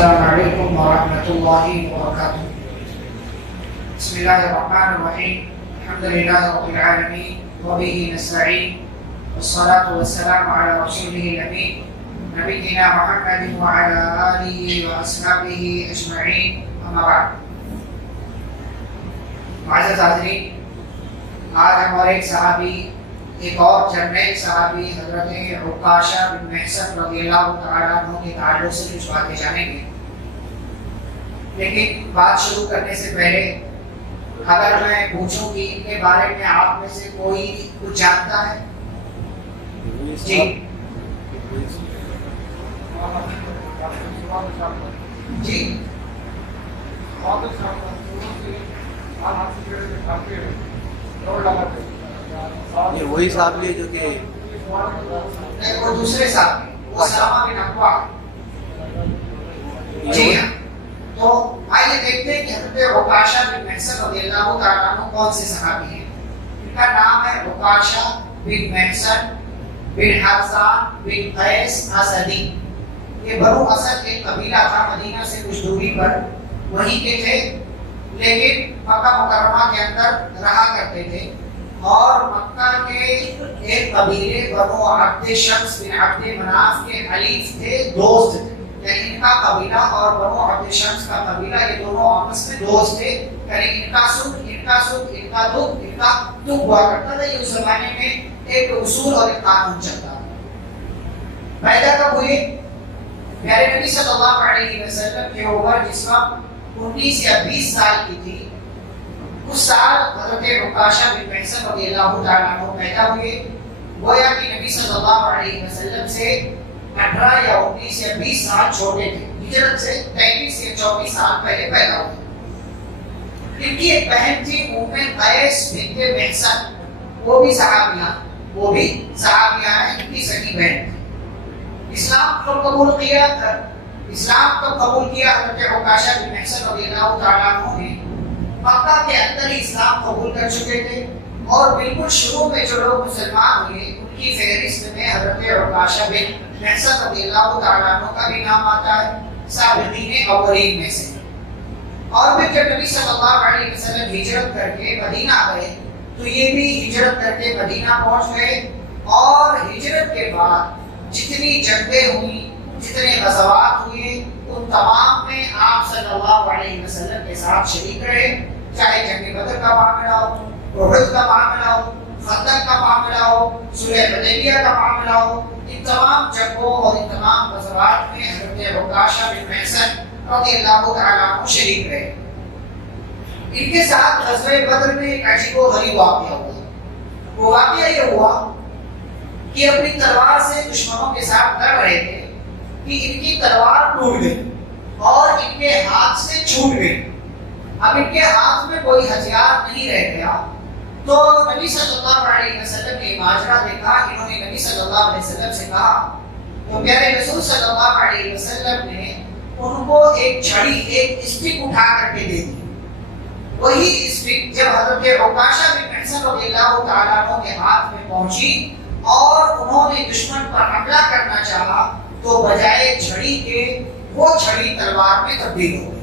السلام علیکم ورحمۃ اللہ وبرکاتہ۔ بسم اللہ الرحمن الرحیم، الحمد للہ رب العالمین وبہ نستعین والصلاة والسلام علی رسولہ الامین نبینا محمد وعلی آلہ واصحابہ اجمعین، اما بعد۔ معزز حاضرین، آج ہم اور ایک اور جرنیل صحابی حضرت عکاشہ بن محصن رضی اللہ تعالیٰ عنہ کے تعلق سے کچھ باتیں جانیں گے، لیکن بات شروع کرنے سے پہلے اگر میں پوچھوں کہ ان کے بارے میں آپ میں سے کوئی کچھ جانتا ہے؟ جی جی یہ وہی صاحب لیے جو کہ وہ دوسرے صاحب وہ اسامہ بن اقوا۔ جی ہاں، تو آئیے دیکھتے ہیں کہ حضرت عکاشہ بن محصن رضی اللہ تعالیٰ عنہ کون سے صحابی ہیں۔ ان کا نام ہے عکاشہ بن محصن بن حسان بن قیس اسدی۔ یہ بنو اسد ایک قبیلہ تھا، مدینہ سے کچھ دوری پر وہیں کے تھے، لیکن مکہ مکرمہ کے اندر رہا کرتے تھے، اور مکہ کے ایک قبیلے بنو عبد شمس بن عبد مناف کے حلیف تھے، دوست تھے۔ یعنی ان کا قبیلہ اور بنو عبد شمس کا قبیلہ یہ دونوں آپس میں دوست تھے، یعنی ان کا سکھ ان کا دکھ ان کا دکھ ہوا کرتا تھا۔ یہ اس زمانے میں ایک اصول اور ایک قانون چلتا تھا۔ پیدا کب ہوئے؟ پیارے نبی صلی اللہ علیہ وسلم کی عمر جس وقت 19 یا 20 سال کی تھی، اس سال حضرت عکاشہ بن محصن رضی اللہ تعالیٰ عنہ پیدا ہوئے۔ گویا کہ نبی صلی اللہ علیہ وسلم سے 18 یا 19 یا 20 سال چھوٹے تھے، ہجرت سے 33 یا 34 سال پہلے پیدا ہوئے۔ ان کی ایک بہن تھی ام قیس بنت محصن، وہ بھی صحابیہ ہیں، ان کی سگی بہن تھی۔ اسلام کو قبول کیا حضرت عکاشہ بن محصن رضی اللہ تعالیٰ عنہ نے مکہ کے اندر ہی اسلام قبول کر چکے تھے، اور بالکل شروع میں جو لوگ مسلمان ہوئے ان کی فہرست میں حضرت عکاشہ بن محصن رضی اللہ تعالیٰ عنہ کا بھی نام آتا ہے، سابقین اولین میں سے۔ اور پھر جب نبی صلی اللہ علیہ وسلم ہجرت کر کے مدینہ گئے تو یہ بھی ہجرت کر کے مدینہ پہنچ گئے، اور ہجرت کے بعد جتنی جنگیں ہوئی، جتنے غزوات ہوئے، ان تمام میں آپ صلی اللہ علیہ وسلم کے ساتھ شریک رہے، چاہے جنگ بدر کا معاملہ ہو، احد کا معاملہ ہو، خندق کا معاملہ ہو، صلح حدیبیہ کا معاملہ ہو، ان تمام جنگوں اور ان تمام غزوات میں حضرت عکاشہ بن محصن رضی اللہ تعالیٰ عنہ شریک رہے۔ ان کے ساتھ غزوہ بدر میں ایک عجیب و غریب واقعہ ہوا۔ وہ واقعہ یہ ہوا کہ اپنی تلوار سے دشمنوں کے ساتھ لڑ رہے تھے کہ ان کی تلوار ٹوٹ گئی اور ان کے ہاتھ سے چھوٹ گئی۔ اب ان کے ہاتھ میں کوئی ہتھیار نہیں رہ گیا، تو نبی صلی اللہ علیہ وسلم نے ماجرا دیکھا۔ انہوں نے نبی صلی اللہ علیہ وسلم سے کہا، تو پیارے رسول صلی اللہ علیہ وسلم نے ان کو ایک چھڑی، ایک اسٹک اٹھا کر کے دے دی۔ وہی اسٹک جب حضرت عکاشہ بن محصن رضی اللہ تعالیٰ عنہ کے ہاتھ میں پہنچی اور انہوں نے دشمن پر حملہ کرنا چاہا، تو بجائے چھڑی کے وہ چھڑی تلوار میں تبدیل ہو گئی۔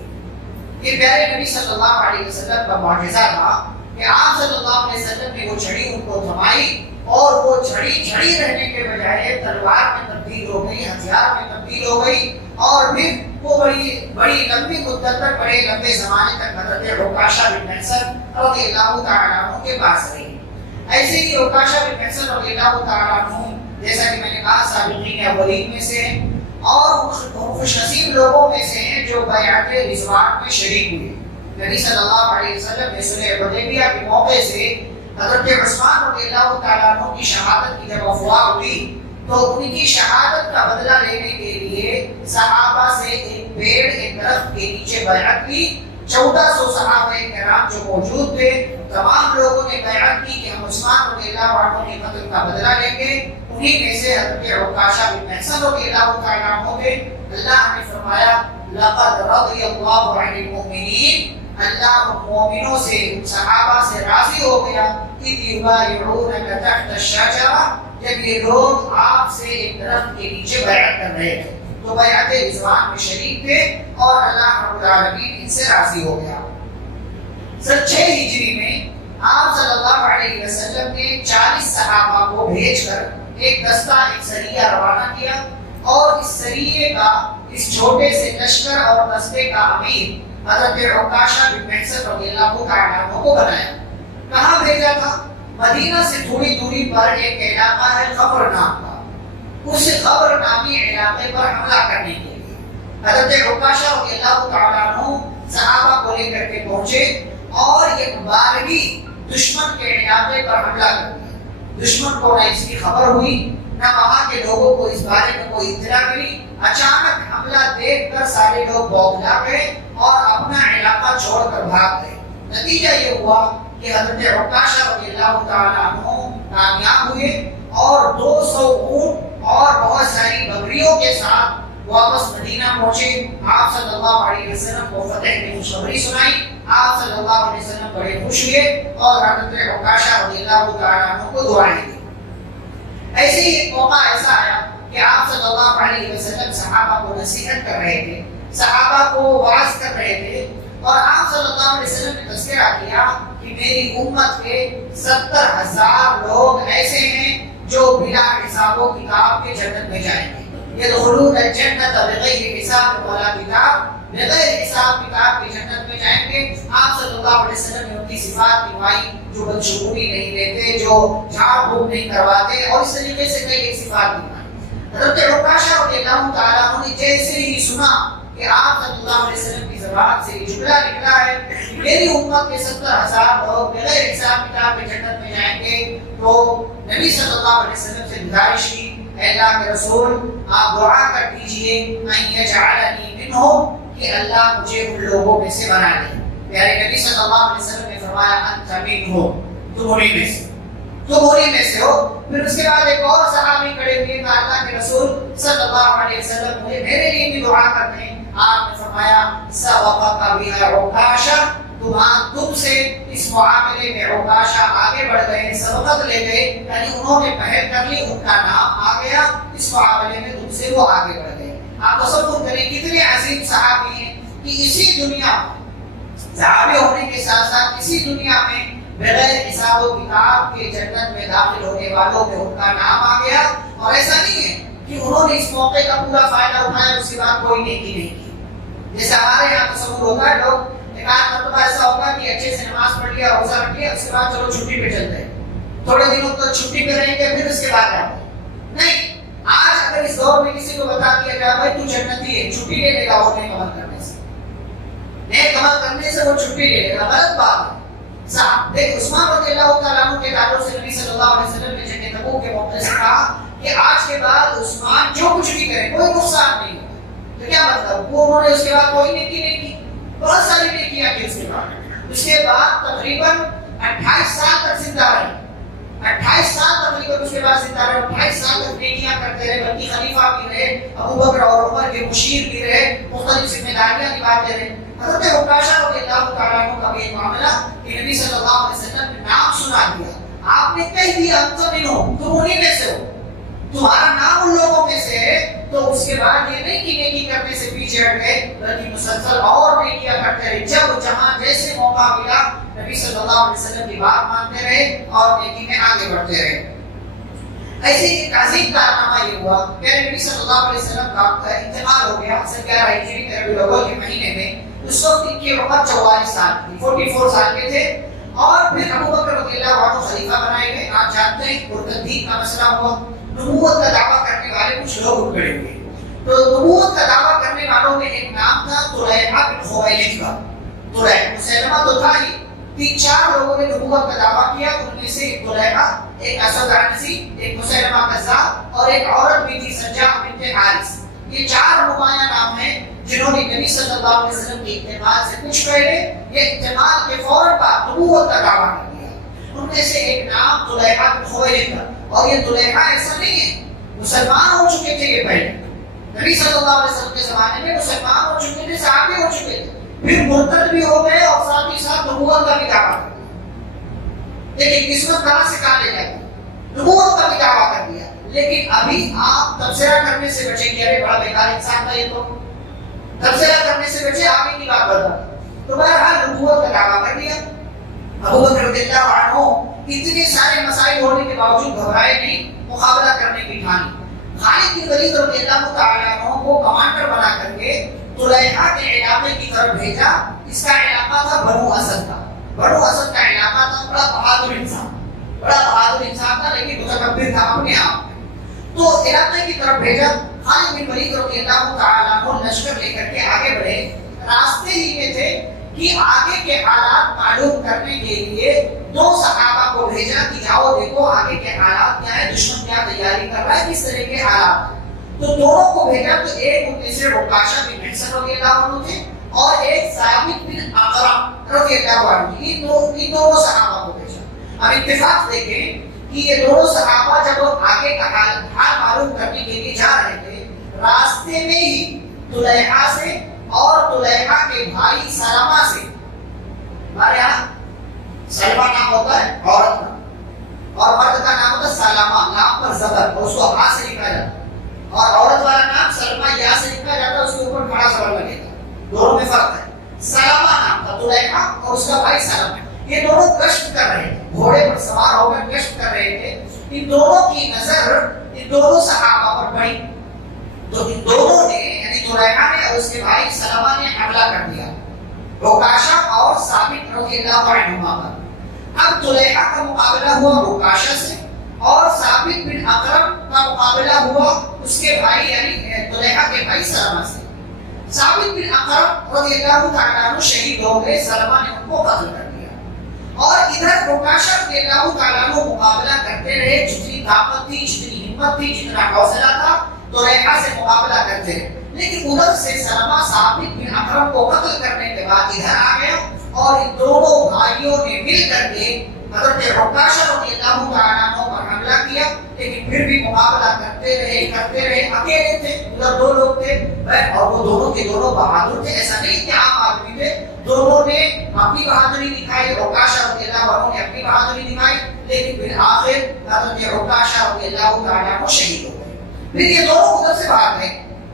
یہ پیارے نبی صلی اللہ علیہ وسلم کا معجزہ تھا کہ آپ صلی اللہ علیہ وسلم نے وہ چھڑی ان کو تھمائی، اور وہ چھڑی رہنے کے بجائے تلوار میں تبدیل ہو گئی، ہتھیار میں تبدیل ہو گئی، اور پھر وہ بڑی لمبی مدت تک، بڑے لمبے زمانے تک حضرت عکاشہ بن محصن رضی اللہ تعالیٰ عنہ کے پاس رہی۔ ایسے ہی عکاشہ بن محصن رضی اللہ تعالیٰ عنہ جیسا کہ میں نے کہا سابقین اولین میں سے ہیں، اور خوش نصیب لوگوں میں سے ہیں جو بیعت رضوان میں شریک ہوئے۔ نبی صلی اللہ علیہ وسلم نے صلح حدیبیہ کے موقع سے حضرت عثمان رضی اللہ تعالیٰ عنہ کی شہادت کی جب افواہ ہوئی، تو ان کی شہادت کا بدلہ لینے کے لیے صحابہ سے ایک پیڑ، ایک درخت کے نیچے بیعت کی۔ 1400 صحابہ کرام جو موجود تھے، تمام لوگوں نے بیعت کی کہ ہم عثمان رضی اللہ عنہ کے قتل کا بدلہ لیں گے۔ انہی میں سے حضرت عکاشہ بن محصن رضی اللہ تعالیٰ عنہ تھے۔ اللہ نے فرمایا لقد رضی اللہ عن المؤمنین، اللہ مومنوں سے، صحابہ سے راضی ہو گیا، اذ یبایعونک تحت الشجرہ، جب یہ لوگ آپ سے ایک درخت کے نیچے بیعت کر رہے تھے۔ تو بیعت رضوان میں شریک تھے۔ اور اللہ رب العالمین ان سے راضی ہو گیا۔ 6 ہجری میں آپ صلی اللہ علیہ وسلم نے 40 صحابہ کو بھیج کر ایک دستہ، ایک سریہ روانہ کیا، اور اس سریے کا، اس چھوٹے سے لشکر اور دستے کا امیر حضرت عکاشہ بن محصن رضی اللہ تعالیٰ عنہ کو بنایا۔ کہاں بھیجا تھا؟ مدینہ سے تھوڑی دوری پر ایک علاقہ ہے خبر نام کا، اس خبر نامی علاقے پر حملہ کرنے کے لیے حضرت عکاشہ رضی اللہ تعالیٰ عنہ صحابہ کو لے کر کے پہنچے اور ایک بارگی دشمن کے علاقے پر حملہ کر دیا۔ دشمن کو نہ اس کی خبر ہوئی، نہ وہاں کے لوگوں کو اس بارے میں کوئی اطلاع ملی۔ اچانک حملہ دیکھ کر سارے لوگ بوکھلا گئے اور اپنا علاقہ چھوڑ کر بھاگ گئے۔ نتیجہ یہ ہوا کہ حضرت عکاشہ رضی اللہ تعالیٰ عنہ کامیاب ہوئے اور 200 اونٹ اور بہت ساری بکریوں کے ساتھ واپس مدینہ پہنچے۔ آپ صلی اللہ علیہ وسلم کو فتح کی خوشخبری سنائی۔ آپ صلی اللہ علیہ وسلم بڑے خوش ہوئے اور حضرت عکاشہ رضی اللہ تعالیٰ عنہ کو دعائیں دی۔ ایسے ہی ایک موقع ایسا آیا کہ آپ صلی اللہ علیہ وسلم صحابہ کو نصیحت کر رہے تھے، صحابہ کو واعظ کر رہے تھے، اور آپ صلی اللہ علیہ وسلم نے تذکرہ کیا کہ میری امت کے 70,000 لوگ ایسے ہیں جو بلا حساب و کتاب کے جنت میں جائیں گے۔ يدخلون الجنة بغیر حساب ولا کتاب، بغیر حساب کتاب کی جنت میں جائیں گے۔ آپ صلی اللہ علیہ وسلم نے ان کی صفات نمائی، جو بدشگونی نہیں لیتے، جو جھاڑ پھونک نہیں کرواتے، اور اس طریقے سے کئی ایک صفات نمائی۔ حضرت عکاشہ رضی اللہ تعالیٰ عنہ نے جیسے ہی سنا کہ آپ صلی اللہ علیہ وسلم کی زبان سے یہ جملہ نکلا ہے کہ میری امت کے 70,000 لوگ بغیر حساب کتاب کے جنت میں جائیں گے، تو نبی صلی اللہ علیہ وسلم سے گزارش کی، اے اللہ کے رسول آپ دعا کر دیجئے ان یجعلنی منہم، کہ اللہ مجھے ان لوگوں میں سے بنا دے۔ پیارے نبی صلی اللہ علیہ وسلم نے فرمایا انت منہم، تم انہی میں سے، تم انہی میں سے ہو۔ پھر اس کے بعد ایک اور صحابی کھڑے ہوئے، کہا اللہ کے رسول صلی اللہ علیہ وسلم مجھے میرے لیے بھی دعا کر دیں۔ آپ نے فرمایا سبقک بها عکاشہ، تم سے اس معاملے میں عکاشہ آگے بڑھ گئے، سبقت لے گئے، یعنی انہوں نے پہل کر لی، ان کا نام آ گیا اس معاملے میں، تم سے وہ آگے بڑھ گئے۔ آپ تصور کریں کتنے عظیم صحابی ہیں کہ اسی دنیا میں صحابی ہونے کے ساتھ ساتھ اسی دنیا میں بغیر حساب و کتاب کے جنت میں داخل ہونے والوں میں ان کا نام آ گیا۔ اور ایسا نہیں ہے کہ انہوں نے اس موقع کا پورا فائدہ اٹھایا، اس کے بعد کوئی نیکی نہیں کی۔ جیسے ہمارے یہاں تصور ہوتا ہے، لوگ ایک آدھ مرتبہ ایسا ہوگا کہ اچھے سے نماز پڑھ لیا، روزہ رکھ لیا، اس کے بعد چلو چھٹی پہ چلتے ہیں، تھوڑے دنوں تک چھٹی پہ رہیں گے، پھر اس کے بعد آتے ہیں۔ نہیں، آج اگر اس دور میں کسی کو بتا دیا جائے بھائی تو جنتی ہے، چھٹی لے لے گا وہ نیک عمل کرنے سے، نیک عمل کرنے سے وہ چھٹی لے لے گا، غلط بات ہے۔ صاحب دیکھ عثمان رضی اللہ تعالیٰ عنہ کے تعلق سے نبی صلی اللہ علیہ وسلم نے جنگ تبوک کے موقع سے کہا کہ آج کے بعد عثمان جو کچھ بھی کرے کوئی نقصان نہیں ہوگا۔ تو کیا مطلب؟ وہ انہوں نے اس کے بعد کوئی نیکی نہیں کی، بہت ساری نیکیاں کی اس کے بعد تقریباً 28 سال تک زندہ رہے، 28 سال تقریباً اس کے بعد زندہ رہے، 28 سال تک نیکیاں کرتے رہے، بلکہ خلیفہ بھی رہے، ابو بکر اور عمر کے مشیر بھی رہے، مختلف ذمہ داریاں نبھاتے رہے۔ حضرت عکاشہ رضی اللہ تعالیٰ عنہ کا یہ معاملہ کہ نبی صلی اللہ علیہ وسلم نے نام سنا دیا، آپ نے کہہ دیا انت منہم، تم انہی میں سے ہو، تمہارا نام ان لوگوں میں سے ہے، تو اس کے بعد یہ نہیں کہ نیکی کرنے سے پیچھے ہٹ گئے، بلکہ مسلسل اور نیکیاں کرتے رہے، جب جہاں جیسے موقع ملا نبی صلی اللہ علیہ وسلم کی بات مانتے رہے اور نیکی میں آگے بڑھتے رہے۔ ایسے ایک عظیم کارنامہ یہ ہوا کہ نبی صلی اللہ علیہ وسلم کا انتقال ہو گیا 11 ہجری کے ربیع الاول کے مہینے میں۔ اس وقت ان کی عمر 44 سال تھی، 44 سال کے تھے، اور پھر ابو بکر رضی اللہ عنہ خلیفہ بنائے گئے۔ آپ جانتے ہیں مرتدین کا مسئلہ ہوا، نبوت کا دعویٰ کرنے والے کچھ لوگ اٹھ کھڑے ہوئے، تو نبوت کا دعویٰ کرنے والوں میں ایک نام تھا طلیحہ بن خویلد کا۔ طلیحہ مسلمہ تو تھا ہی، 3-4 لوگوں نے نبوت کا دعویٰ کیا، ان میں سے ایک طلیحہ، ایک اسود عنسی، ایک مسلمہ کذاب، اور ایک عورت بھی تھی سجاح بنت حارث۔ یہ 4 نمایاں نام ہیں جنہوں نے نبی صلی اللہ علیہ وسلم کے اعتماد سے کچھ پہلے یہ اعتماد کے فوراً بعد نبوت کا دعویٰ کر دیا۔ ان میں سے ایک نام طلیحہ بن خویلد کا، اور یہ طلیحہ ایسا نہیں ہے، مسلمان ہو چکے تھے یہ پہلے، نبی صلی اللہ علیہ وسلم کے زمانے میں مسلمان ہو چکے تھے، صحابی ہو چکے تھے، پھر مرتد بھی ہو گئے اور ساتھ ہی ساتھ نبوت کا بھی دعویٰ کر دیا۔ لیکن قسمت کہاں سے کہاں لے جاتی، نبوت کا بھی دعویٰ کر دیا۔ لیکن ابھی آپ تبصرہ کرنے سے بچیں گے، ارے بڑا بیکار انسان تھا یہ تو، تبصرہ کرنے سے کی بات کرتا تھا. تو بہرحال نبوت کا دعویٰ کر دیا. ابو بکر رضی اللہ عنہ اتنے سارے مسائل ہونے کے باوجود گھبرائے نہیں, مقابلہ کرنے کی ٹھانی. خالد بن ولید رضی اللہ تعالیٰ عنہ کو کمانڈر بنا کر کے طلیحہ کے علاقے کی طرف بھیجا. اس کا علاقہ تھا بنو اسد کا. بنو اسد کا علاقہ تھا. بڑا بہادر انسان تھا, لیکن متکبر تھا اپنے آپ میں. تو علاقے کی طرف بھیجا. خالد بن ولید رضی اللہ تعالیٰ عنہ لشکر لے کر کے آگے بڑھے. راستے ہی میں تھے کہ آگے کے حالات معلوم کرنے کے لیے دو صحابہ کو بھیجا کہ جاؤ دیکھو آگے کے حالات کیا ہے, دشمن کیا تیاری کر رہا ہے, کس طرح کے حالات ہیں. تو دونوں کو بھیجا. تو ایک ان میں سے عکاشہ بن محصن رضی اللہ عنہ تھے اور ایک ثابت بن اقرع رضی اللہ عنہ. ان دونوں صحابہ کو بھیجا. اب اتفاق دیکھیں کہ یہ دونوں صحابہ جب آگے کا حال معلوم کرنے کے لیے جا رہے تھے, راستے میں ہی طلیحہ سے اور طلیحہ کے بھائی سلمہ سے, ہمارے یہاں سلمہ نام ہوتا ہے عورت کا اور مرد کا نام ہوتا ہے سلمہ, نام پر زبر, اور اس کو ہاں سے لکھا جاتا ہے, اور عورت والا نام سلمہ یا سے لکھا جاتا ہے, اس کے اوپر کھڑا زبر لگے گا. دونوں میں فرق ہے. سلمہ نام تھا طلیحہ اور اس کا بھائی سلمہ. یہ دونوں گشت کر رہے تھے, گھوڑے پر سوار ہو کر گشت کر رہے تھے. ان دونوں کی نظر ان دونوں صحابہ پر پڑی. تو ان دونوں نے یعنی طلیحہ نے اور اس کے بھائی سلمہ نے حملہ کر دیا عکاشہ اور ثابت رضی اللہ عنہما پر. اب طلیحہ کا مقابلہ ہوا عکاشہ سے اور ثابت بن اقرع کا مقابلہ ہوا اس کے بھائی یعنی طلیحہ کے بھائی سلمہ سے. ثابت بن اقرع رضی اللہ تعالیٰ عنہ شہید ہو گئے, سلمہ نے ان کو قتل کر دیا. اور ادھر عکاشہ رضی اللہ تعالیٰ عنہ مقابلہ کرتے رہے. جتنی طاقت تھی, جتنی ہمت تھی, جتنا حوصلہ تھا, طلیحہ سے مقابلہ کرتے رہے. لیکن ادھر سے سلمہ ثابت بن اقرع کو قتل کرنے کے بعد ادھر آ گیا اور ان دونوں بھائیوں نے مل کر کے حضرت عکاشہ رضی اللہ تعالیٰ عنہ پر حملہ کیا. لیکن پھر بھی مقابلہ کرتے رہے. اکیلے تھے, ادھر دو لوگ تھے اور وہ دونوں کے دونوں بہادر تھے. ایسا نہیں کہ عام آدمی تھے. دونوں نے اپنی بہادری دکھائی, عکاشہ رضی اللہ عنہ نے اپنی بہادری دکھائی, لیکن بالآخر حضرت عکاشہ رضی اللہ تعالیٰ عنہ شہید ہو گئے. پھر یہ دونوں ادھر سے بھاگ گئے,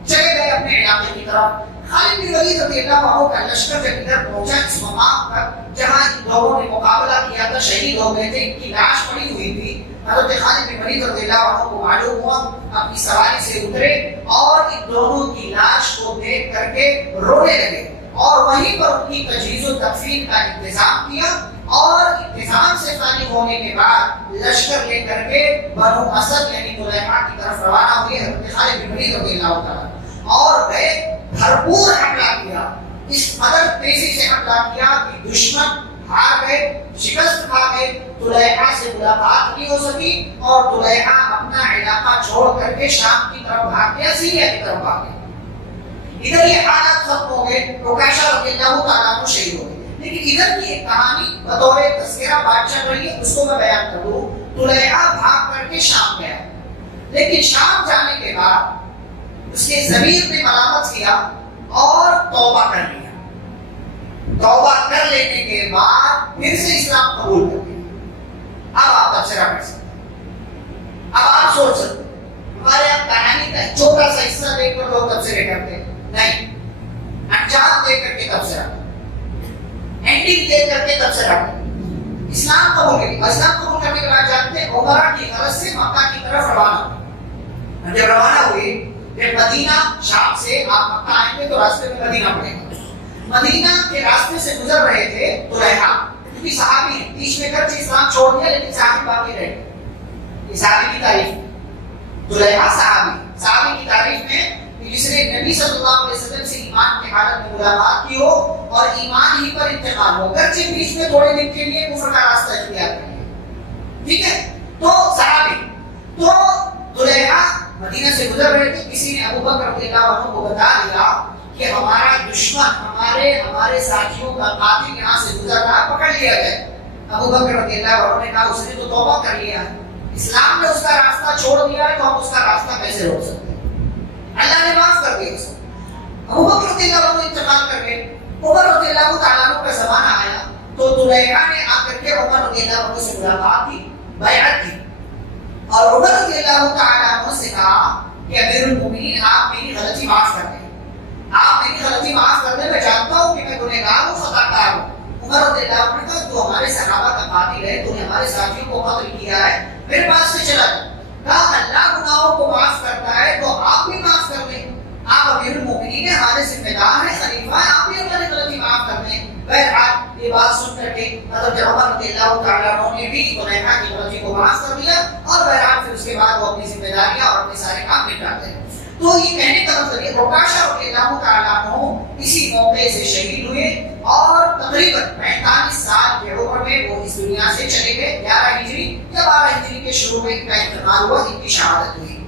چلے گئے اپنے علاقے کی طرف. خالد بن ولید رضی اللہ عنہ کا لشکر جب ادھر پہنچا اس مقام پر جہاں ان دونوں نے مقابلہ کیا تھا, شہید ہو گئے تھے, ان کی لاش پڑی ہوئی تھی. حضرت خالد بن ولید رضی اللہ عنہ کو معلوم ہوا, اپنی سواری سے اترے اور ان دونوں کی لاش کو دیکھ کر کے رونے لگے اور وہیں پر ان کی تجہیز و تکفین کا انتظام کیا. اور انتظام سے فارغ ہونے کے بعد لشکر لے کر کے بنو اسد یعنی طلیحہ کی طرف روانہ ہوئے حضرت خالد بن ولید رضی اللہ تعالیٰ اور گئے. بھرپور حملہ کیا, اس قدر تیزی سے حملہ کیا کہ دشمن ہار گئے, شکست کھا گئے. طلیحہ سے ملاقات نہیں ہو سکی اور طلیحہ اپنا علاقہ چھوڑ کر کے شام کی طرف بھاگ گیا, سیریا کی طرف بھاگ گیا. ادھر یہ حالات ختم ہو گئے, عکاشہ رضی اللہ تعالیٰ عنہ شہید ہو گئے. لیکن ادھر کی ایک کہانی بطور تذکرہ بات چل رہی ہے, اس کو میں بیان کر دوں. طلیحہ بھاگ کر کے شام گیا, لیکن شام جانے کے بعد اس کے ضمیر نے ملامت کیا اور توبہ کر لیا. توبہ کر لینے کے بعد پھر سے اسلام قبول کر لیا. اب آپ تبصرہ کر سکتے, اب آپ سوچ سکتے ہمارے یہاں کہانی کا چھوٹا سا حصہ دیکھ کر لوگ تبصرے کرتے نہیں, انجام دیکھ کر کے تبصرہ, اینڈنگ دیکھ کر کے تبصرہ. اسلام قبول کر لیا. اسلام قبول کرنے کے بعد جانتے ہیں عمرہ کی غرض سے مکہ کی طرف روانہ ہوئے. جب روانہ ہوئے پھر مدینہ شام سے آپ مکہ آئیں گے تو راستے میں مدینہ پڑے گا. مدینہ کے راستے سے گزر رہے تھے طلیحہ, کیونکہ صحابی ہیں, بیچ میں گرچہ اسلام چھوڑ دیا لیکن صحابی باقی رہے. یہ صحابی کی تعریف ہے. طلیحہ صحابی کی تعریف میں جس نے نبی صلی اللہ علیہ وسلم سے ایمان کی حالت میں ملاقات کی ہو اور ایمان ہی پر انتقال ہو, گرچہ بیچ میں تھوڑے دن کے لیے کفر کا راستہ اختیار کر لیا. ٹھیک ہے, تو صحابی. تو طلیحہ مدینہ سے گزر رہے تھے. کسی نے ابو بکر رضی اللہ عنہ کو بتا دیا کہ ہمارا دشمن ہمارے ساتھیوں کا قاتل یہاں سے گزر رہا, پکڑ لیا گیا. ابو بکر رضی اللہ عنہ نے کہا اس نے تو توبہ کر لیا ہے, اسلام نے اس کا راستہ چھوڑ دیا ہے, تو ہم اس کا راستہ کیسے روک سکتے ہیں؟ اللہ نے معاف کر دیا اس کو. ابو بکر رضی اللہ عنہ انتقال کر گئے. عمر رضی اللہ تعالیٰ عنہ کا زمانہ آیا تو طلیحہ نے آ کر کے عمر رضی اللہ عنہ سے ملاقات کی, بیعت کی اور عمر رضی اللہ تعالیٰ عنہ سے کہا کہ امیر المومنین آپ میری غلطی معاف کر دیں, آپ میری غلطی معاف کر دیں. میں جانتا ہوں کہ دار ہیں, خلیفہ ہیں, آپ بھی ہماری غلطی معاف کر دیں. بہرحال یہ بات سن کر کے حضرت عمر رضی اللہ تعالیٰ عنہ نے بھی زلیخا کی غلطی کو معاف کر دیا, اور بہرحال پھر اس کے بعد وہ اپنی ذمہ داریاں اور اپنے سارے کام نپٹاتے ہیں. تو یہ کہنے کا مطلب یہ عکاشہ رضی اللہ تعالیٰ عنہ اسی موقع سے شہید ہوئے, اور تقریباً 45 سال کی عمر میں وہ اس دنیا سے چلے گئے. 11 ہجری یا 12 ہجری کے شروع میں ان کا انتقال ہوا, ان کی شہادت ہوئی.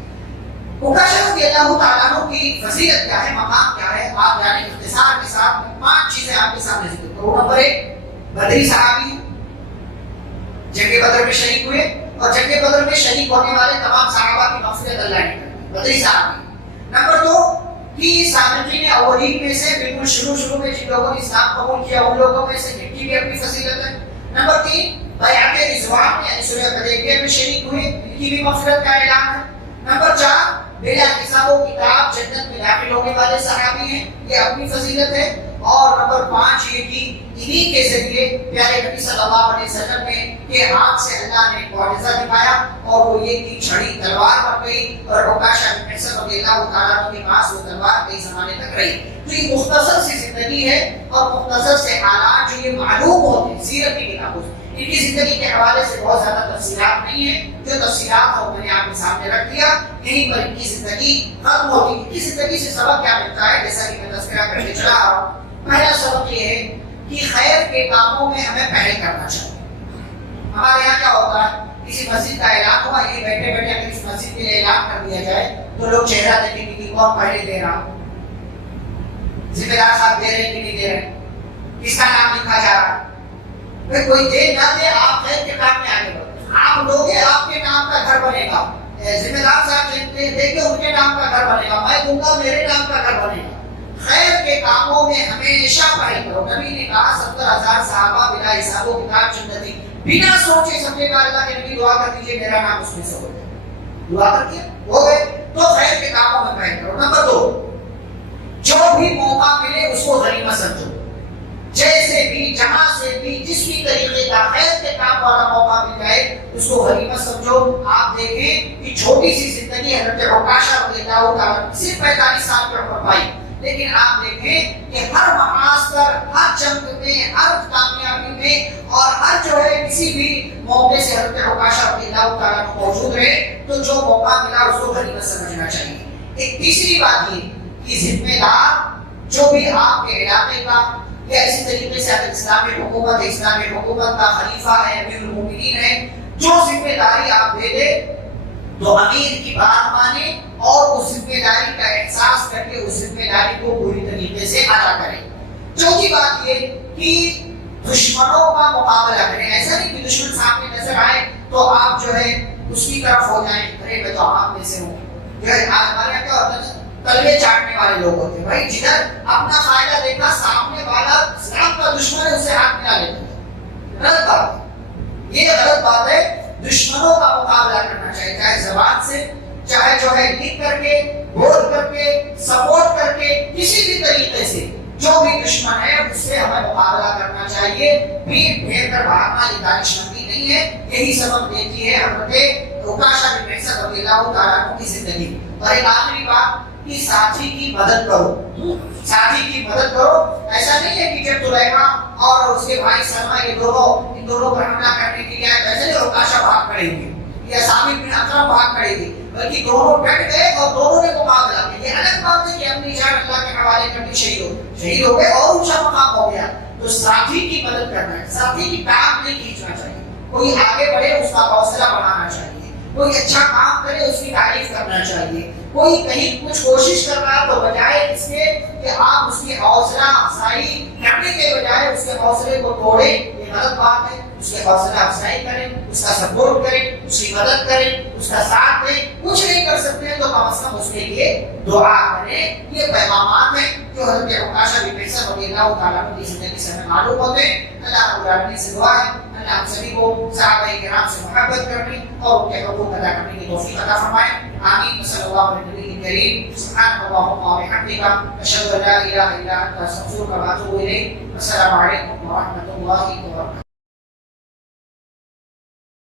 عکاشہ رضی اللہ تعالیٰ عنہ کی فضیلت کیا ہے, مقام کیا ہے, آپ یعنی اختصار کے ساتھ 5 چیزیں آپ کے سامنے ذکر کروں. نمبر 1, بدری صحابی ہیں, جنگ بدر میں شہید ہوئے, اور جنگ بدر میں شہید ہونے والے تمام صحابہ کی مغفرت اللہ نے کی, بدری صحابی. نمبر 2, کہ سابقین اولین میں سے بالکل شروع میں جن لوگوں نے اسلام قبول کیا ان لوگوں میں سے جن کی بھی اپنی فضیلت ہے. نمبر 3, بیعت رضوان یعنی صلح حدیبیہ میں شریک ہوئے, ان کی بھی مغفرت کا اعلان ہے. نمبر 4, بلا حساب و کتاب جنت میں داخل ہونے والے صحابی ہیں, یہ اپنی فضیلت ہے. اور نمبر 5 یہ کہ انہی کے ذریعے پیارے نبی صلی اللہ علیہ وسلم نے کے ہاتھ سے اللہ نے معجزہ دکھایا, اور وہ یہ کہ چھڑی تلوار بن گئی, اور عکاشہ بن محصن رضی اللہ تعالیٰ عنہ کے پاس وہ تلوار کئی زمانے تک رہی. تو یہ مختصر سی زندگی ہے, اور مختصر سے حالات جو یہ معلوم ہوتے ہیں سیرت کی کتابوں سے. ان کی زندگی کے حوالے سے بہت زیادہ تفصیلات نہیں ہیں, جو تفصیلات ہیں میں نے آپ کے سامنے رکھ دیا. یہیں پر ان کی زندگی ختم ہوتی ہے. ان کی زندگی سے سبق کیا ملتا ہے, جیسا کہ میں تذکرہ کرتے چلا رہا ہوں. پہلا سبق یہ ہے کہ خیر کے کاموں میں ہمیں پہلے کرنا چاہیے. ہمارے یہاں کیا ہوتا ہے, کسی مسجد کا اعلان ہوا, یہ بیٹھے بیٹھے اگر اس مسجد کے لیے اعلان کر دیا جائے تو لوگ چہرہ دیکھیں گے کہ کون پہلے دے رہا, ذمہ دار صاحب دے رہے کہ نہیں دے رہے, کس کا نام لکھا جا رہا ہے. کوئی دے نہ دے, آپ خیر کے کام میں آگے بڑھیں. آپ دو گے, آپ کے نام کا گھر بنے گا. ذمہ دار صاحب دے گے, ان کے نام کا گھر بنے گا. میں دوں گا, میرے نام کا گھر بنے گا. خیر کے کاموں میں ہمیشہ پہل کرو. نبی نے کہا 70,000 صحابہ بلا حساب و کتاب جنتی, بنا سوچے سمجھے کہ اللہ کے نبی دعا کر دیجیے میرا نام اس میں سے ہو جائے. دعا کر دیا, ہو گئے. تو خیر کے کاموں میں پہل کرو. نمبر 2, جو بھی موقع ملے اس کو غنیمت سمجھو. جیسے بھی, جہاں سے بھی, جس بھی طریقے کا خیر کے کام والا موقع مل جائے اس کو غنیمت سمجھو. آپ دیکھیں کہ چھوٹی سی زندگی حضرت عکاشہ رضی اللہ تعالیٰ صرف 45 سال کی عمر پائی, لیکن آپ دیکھیں کہ ہر محاذ پر, ہر جنگ میں, ہر کامیابی میں, اور ہر جو ہے کسی بھی موقع سے حضرت عکاشہ رضی اللہ تعالیٰ موجود رہے. تو جو موقع ملا اس کو غنیمت سمجھنا چاہیے. ایک تیسری بات یہ کہ ذمہ دار جو بھی آپ کے علاقے کا, یا اسی طریقے سے اگر اسلامی حکومت ہے, اسلامی حکومت کا خلیفہ ہے, امیر المومنین ہے, جو ذمہ داری آپ دے دے تو امیر کی بات مانے, اور اس ذمہ داری کا احساس کر کے اس ذمہ داری کو پوری طریقے سے ادا کریں. چوتھی بات یہ کہ دشمنوں کا مقابلہ کریں. ایسا نہیں کہ دشمن سامنے نظر آئے تو آپ جو ہے اس کی طرف ہو جائیں, ارے میں تو آپ میں سے ہوں. جو ہے ہمارے یہاں کیا ہوتا ہے, تلوے چاٹنے والے لوگ ہوتے ہیں. بھائی جدھر اپنا فائدہ دیکھا سامنے والا اسلام کا دشمن ہے, اسے ہاتھ ملا لیتے ہیں. غلط بات ہے, یہ غلط بات ہے. دشمنوں کا مقابلہ کرنا چاہیے, چاہے زبان سے, چاہے جو ہے لکھ کر کے, بول کر کے, سپورٹ کر کے, کسی بھی طریقے سے. جو بھی دشمن ہے اس سے ہمیں مقابلہ کرنا چاہیے. پیٹ پھیر کر بھاگنا یہ دانشمندی نہیں ہے. یہی سبق دیتی ہے حضرت عکاشہ بن محصن رضی اللہ تعالیٰ عنہ کی زندگی. اور ایک آخری بات کہ ساتھی کی مدد کرو. ساتھی کی مدد کرو. ایسا نہیں ہے کہ جب زلیخا اور اس کے بھائی سلمہ یہ دونوں ان دونوں پر حملہ کرنے کے لیے آئے, ایسے نہیں عکاشہ بھاگ کھڑے ہوئے یا ثابت بن اکرم بھاگ کھڑے ہوئے, بلکہ دونوں ڈٹ گئے اور دونوں نے مقابلہ کیا. یہ الگ بات ہے کہ اپنی جان اللہ کے حوالے کر کے شہید ہو گئے اور اونچا مقام ہو گیا. تو ساتھی کی مدد کرنا ہے, ساتھی کی ٹانگ نہیں کھینچنا چاہیے. کوئی آگے بڑھے اس کا حوصلہ بڑھانا چاہیے, کوئی اچھا کام کرے اس کی تعریف کرنا چاہیے. کوئی کہیں کچھ کوشش کر رہا ہے تو بجائے اس کے کہ آپ اس کی حوصلہ افزائی کرنے کے بجائے اس کے حوصلے کو توڑیں, یہ غلط بات ہے. اس کے حوصلہ افزائی کریں, اس کا سپورٹ کریں, اس کی مدد کریں, اس کا ساتھ دیں. کچھ نہیں کر سکتے تو کم از کم اس کے لیے دعا کریں. یہ پیغامات ہیں جو حضرت عکاشہ بن محصن رضی اللہ تعالیٰ عنہ کی زندگی سے ہمیں معلوم ہوتے ہیں. اللہ رب العالمین سے دعا ہے اللہ ہم سبھی کو صحابہ کرام سے محبت کرنے اور ان کے حقوق ادا کرنے کی توفیق عطا فرمائے. آمین. صلی اللہ علیہ وسلم کریم. سبحان اللہم و بحمدک, اشہد ان لا الہ الا انت, استغفرک و اتوب الیک. السلام علیکم و رحمۃ اللہ وبرکاتہ.